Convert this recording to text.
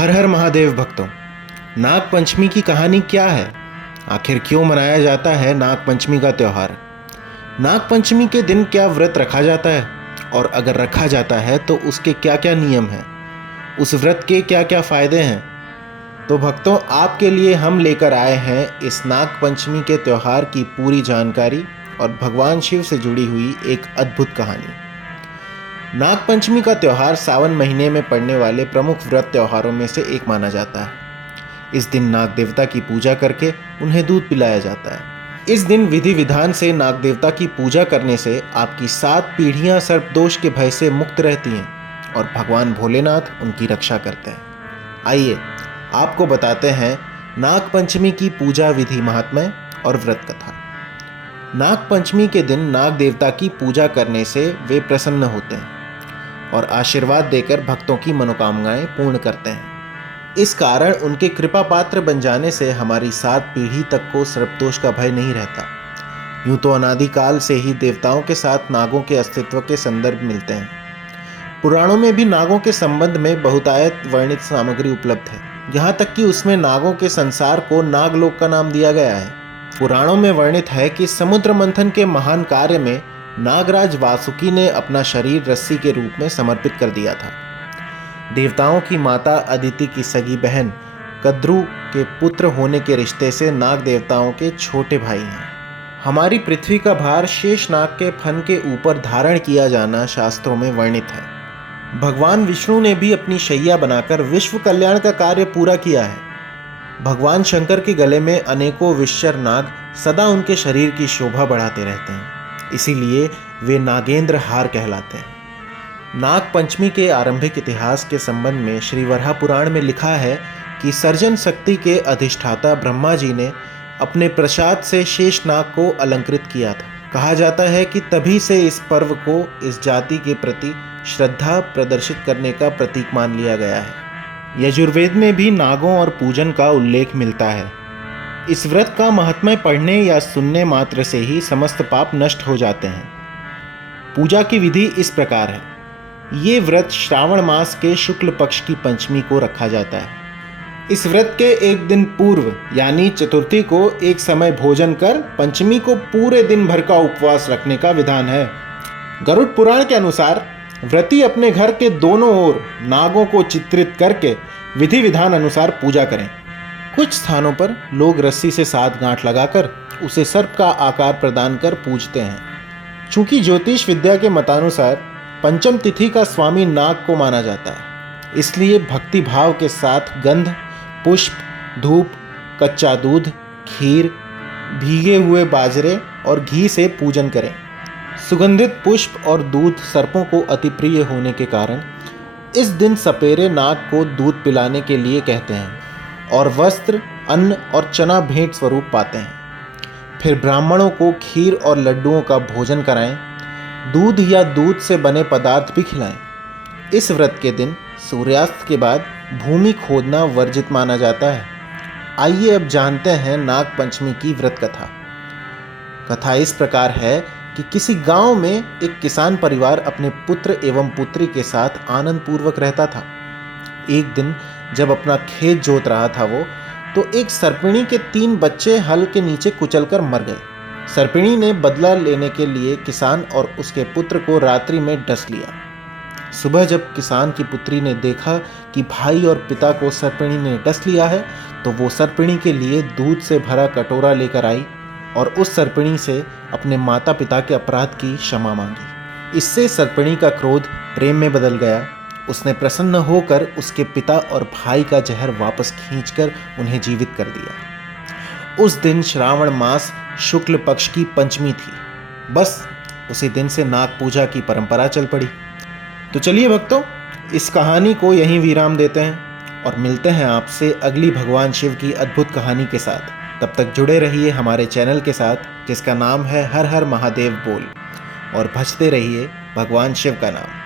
हर हर महादेव भक्तों, नाग पंचमी की कहानी क्या है? आखिर क्यों मनाया जाता है नाग पंचमी का त्यौहार? नाग पंचमी के दिन क्या व्रत रखा जाता है? और अगर रखा जाता है तो उसके क्या क्या नियम हैं? उस व्रत के क्या क्या फायदे हैं? तो भक्तों, आपके लिए हम लेकर आए हैं इस नाग पंचमी के त्यौहार की पूरी जानकारी और भगवान शिव से जुड़ी हुई एक अद्भुत कहानी। नाग पंचमी का त्यौहार सावन महीने में पड़ने वाले प्रमुख व्रत त्योहारों में से एक माना जाता है। इस दिन नाग देवता की पूजा करके उन्हें दूध पिलाया जाता है। इस दिन विधि विधान से नाग देवता की पूजा करने से आपकी 7 पीढ़ियां सर्पदोष के भय से मुक्त रहती हैं और भगवान भोलेनाथ उनकी रक्षा करते हैं। आइए आपको बताते हैं नाग पंचमी की पूजा विधि, महात्म्य और व्रत कथा। नाग पंचमी के दिन नाग देवता की पूजा करने से वे प्रसन्न होते हैं और आशीर्वाद देकर भक्तों की मनोकामनाएं पूर्ण करते हैं। इस कारण उनके कृपा पात्र बन जाने से हमारी 7 पीढ़ी तक को सर्पदोष का भय नहीं रहता। यूं तो अनादिकाल से ही देवताओं के साथ नागों के अस्तित्व के संदर्भ मिलते हैं। पुराणों में भी नागों के संबंध में बहुतायत वर्णित सामग्री उपलब्ध है, यहाँ तक कि उसमें नागों के संसार को नागलोक का नाम दिया गया है। पुराणों में वर्णित है कि समुद्र मंथन के महान कार्य में नागराज वासुकी ने अपना शरीर रस्सी के रूप में समर्पित कर दिया था। देवताओं की माता अदिति की सगी बहन कद्रु के पुत्र होने के रिश्ते से नाग देवताओं के छोटे भाई हैं। हमारी पृथ्वी का भार शेषनाग के फन के ऊपर धारण किया जाना शास्त्रों में वर्णित है। भगवान विष्णु ने भी अपनी शैया बनाकर विश्व कल्याण का कार्य पूरा किया है। भगवान शंकर के गले में अनेकों विश्चर नाग सदा उनके शरीर की शोभा बढ़ाते रहते हैं, इसीलिए वे नागेंद्र हार कहलाते हैं। नाग पंचमी के आरंभिक इतिहास के संबंध में श्री वराह पुराण में लिखा है कि सर्जन शक्ति के अधिष्ठाता ब्रह्मा जी ने अपने प्रसाद से शेषनाग को अलंकृत किया था। कहा जाता है कि तभी से इस पर्व को इस जाति के प्रति श्रद्धा प्रदर्शित करने का प्रतीक मान लिया गया है। यजुर्वेद में भी नागों और पूजन का उल्लेख मिलता है। इस व्रत का महात्म्य पढ़ने या सुनने मात्र से ही समस्त पाप नष्ट हो जाते हैं। पूजा की विधि इस प्रकार है। ये व्रत श्रावण मास के शुक्ल पक्ष की पंचमी को रखा जाता है। इस व्रत के एक दिन पूर्व यानी चतुर्थी को एक समय भोजन कर पंचमी को पूरे दिन भर का उपवास रखने का विधान है। गरुड़ पुराण के अनुसार व्रती अपने घर के दोनों ओर नागों को चित्रित करके विधि विधान अनुसार पूजा करें। कुछ स्थानों पर लोग रस्सी से 7 गांठ लगाकर उसे सर्प का आकार प्रदान कर पूजते हैं। चूंकि ज्योतिष विद्या के मतानुसार पंचम तिथि का स्वामी नाग को माना जाता है, इसलिए भक्ति भाव के साथ गंध, पुष्प, धूप, कच्चा दूध, खीर, भीगे हुए बाजरे और घी से पूजन करें। सुगंधित पुष्प और दूध सर्पों को अति प्रिय होने के कारण इस दिन सपेरे नाग को दूध पिलाने के लिए कहते हैं और वस्त्र, अन्न और चना भेंट स्वरूप पाते हैं। फिर ब्राह्मणों को खीर और लड्डुओं का भोजन कराएं, दूध या दूध से बने पदार्थ भी खिलाएं। इस व्रत के दिन सूर्यास्त के बाद भूमि खोदना वर्जित माना जाता है। आइए अब जानते हैं नाग पंचमी की व्रत कथा। कथा इस प्रकार है कि किसी गांव में एक किसान परिवार अपने पुत्र एवं पुत्री के साथ आनंद पूर्वक रहता था। एक दिन जब अपना खेत जोत रहा था तो एक सर्पिणी के 3 बच्चे हल के नीचे कुचलकर मर गए। सर्पिणी ने बदला लेने के लिए किसान और उसके पुत्र को रात्रि में डस लिया। सुबह जब किसान की पुत्री ने देखा कि भाई और पिता को सर्पिणी ने डस लिया है तो वो सर्पिणी के लिए दूध से भरा कटोरा लेकर आई और उस सर्पिणी से अपने माता पिता के अपराध की क्षमा मांगी। इससे सर्पिणी का क्रोध प्रेम में बदल गया। उसने प्रसन्न होकर उसके पिता और भाई का जहर वापस खींचकर उन्हें जीवित कर दिया। उस दिन श्रावण मास शुक्ल पक्ष की पंचमी थी। बस उसी दिन से नाग पूजा की परंपरा चल पड़ी। तो चलिए भक्तों, इस कहानी को यहीं विराम देते हैं और मिलते हैं आपसे अगली भगवान शिव की अद्भुत कहानी के साथ। तब तक जुड़े रहिए हमारे चैनल के साथ, जिसका नाम है हर हर महादेव बोल, और भजते रहिए भगवान शिव का नाम।